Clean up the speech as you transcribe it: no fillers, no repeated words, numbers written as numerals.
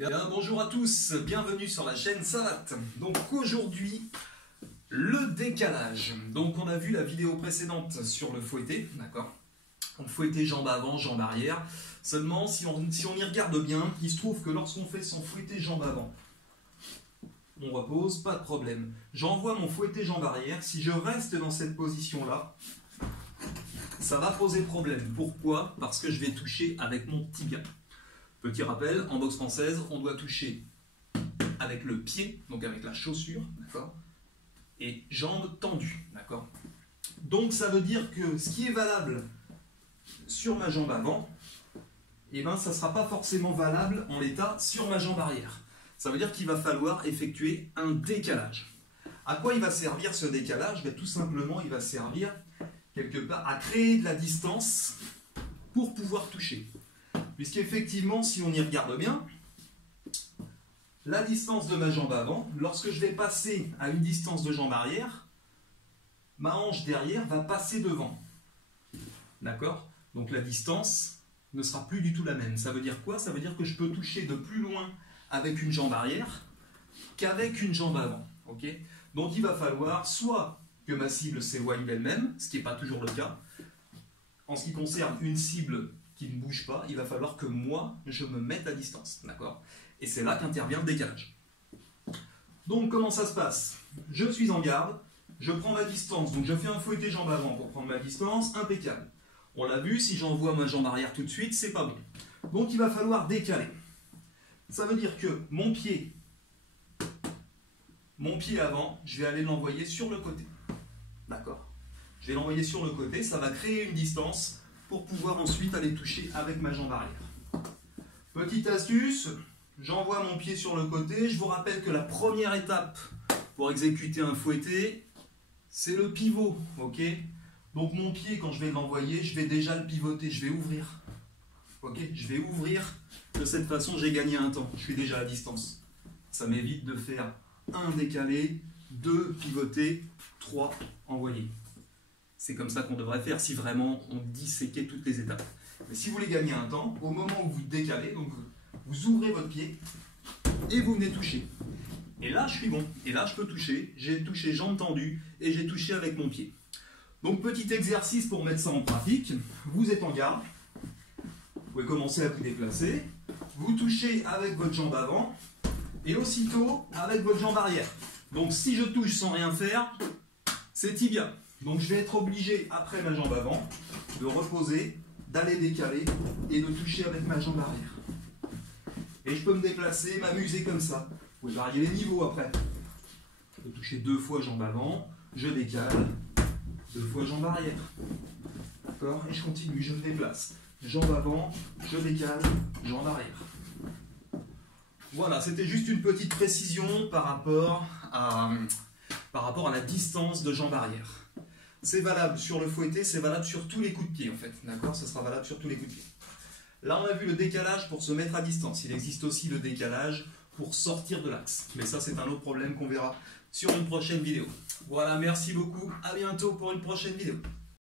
Bien, bonjour à tous, bienvenue sur la chaîne Savate. Donc aujourd'hui, le décalage. Donc on a vu la vidéo précédente sur le fouetté, d'accord? On fouettait jambe avant, jambe arrière. Seulement, si on y regarde bien, il se trouve que lorsqu'on fait son fouetté jambe avant, on repose, pas de problème. J'envoie mon fouetté jambe arrière, si je reste dans cette position-là, ça va poser problème. Pourquoi? Parce que je vais toucher avec mon tibia. Petit rappel, en boxe française, on doit toucher avec le pied, donc avec la chaussure, d'accord, et jambes tendues, d'accord. Donc ça veut dire que ce qui est valable sur ma jambe avant, eh ben, ça ne sera pas forcément valable en l'état sur ma jambe arrière. Ça veut dire qu'il va falloir effectuer un décalage. À quoi il va servir ce décalage? Ben, tout simplement, il va servir quelque part à créer de la distance pour pouvoir toucher. Puisqu'effectivement, si on y regarde bien, la distance de ma jambe avant, lorsque je vais passer à une distance de jambe arrière, ma hanche derrière va passer devant. D'accord? Donc la distance ne sera plus du tout la même. Ça veut dire quoi? Ça veut dire que je peux toucher de plus loin avec une jambe arrière qu'avec une jambe avant. Okay? Donc il va falloir soit que ma cible s'éloigne d'elle-même, ce qui n'est pas toujours le cas. En ce qui concerne une cible qui ne bouge pas, il va falloir que moi, je me mette à distance. D'accord? Et c'est là qu'intervient le décalage. Donc comment ça se passe? Je suis en garde, je prends ma distance, donc je fais un fouetté jambe avant pour prendre ma distance, impeccable. On l'a vu, si j'envoie ma jambe arrière tout de suite, c'est pas bon. Donc il va falloir décaler. Ça veut dire que mon pied avant, je vais aller l'envoyer sur le côté. D'accord? Je vais l'envoyer sur le côté, ça va créer une distance pour pouvoir ensuite aller toucher avec ma jambe arrière. Petite astuce, j'envoie mon pied sur le côté. Je vous rappelle que la première étape pour exécuter un fouetté, c'est le pivot. Ok? Donc mon pied, quand je vais l'envoyer, je vais déjà le pivoter, je vais ouvrir. Ok? Je vais ouvrir. De cette façon, j'ai gagné un temps. Je suis déjà à distance. Ça m'évite de faire 1 décalé, 2 pivoter, 3 envoyer. C'est comme ça qu'on devrait faire si vraiment on disséquait toutes les étapes. Mais si vous voulez gagner un temps, au moment où vous décalez, donc vous ouvrez votre pied et vous venez toucher. Et là, je suis bon. Et là, je peux toucher. J'ai touché jambes tendues et j'ai touché avec mon pied. Donc, petit exercice pour mettre ça en pratique. Vous êtes en garde. Vous pouvez commencer à vous déplacer. Vous touchez avec votre jambe avant et aussitôt avec votre jambe arrière. Donc, si je touche sans rien faire, c'est tibia. Donc je vais être obligé, après ma jambe avant, de reposer, d'aller décaler et de toucher avec ma jambe arrière. Et je peux me déplacer, m'amuser comme ça. Vous pouvez varier les niveaux après. Je peux toucher 2 fois jambe avant, je décale, 2 fois jambe arrière. D'accord? Et je continue, je me déplace. Jambe avant, je décale, jambe arrière. Voilà, c'était juste une petite précision par rapport à la distance de jambe arrière. C'est valable sur le fouetté, c'est valable sur tous les coups de pied en fait, d'accord? Ça sera valable sur tous les coups de pied. Là on a vu le décalage pour se mettre à distance, il existe aussi le décalage pour sortir de l'axe. Mais ça c'est un autre problème qu'on verra sur une prochaine vidéo. Voilà, merci beaucoup, à bientôt pour une prochaine vidéo.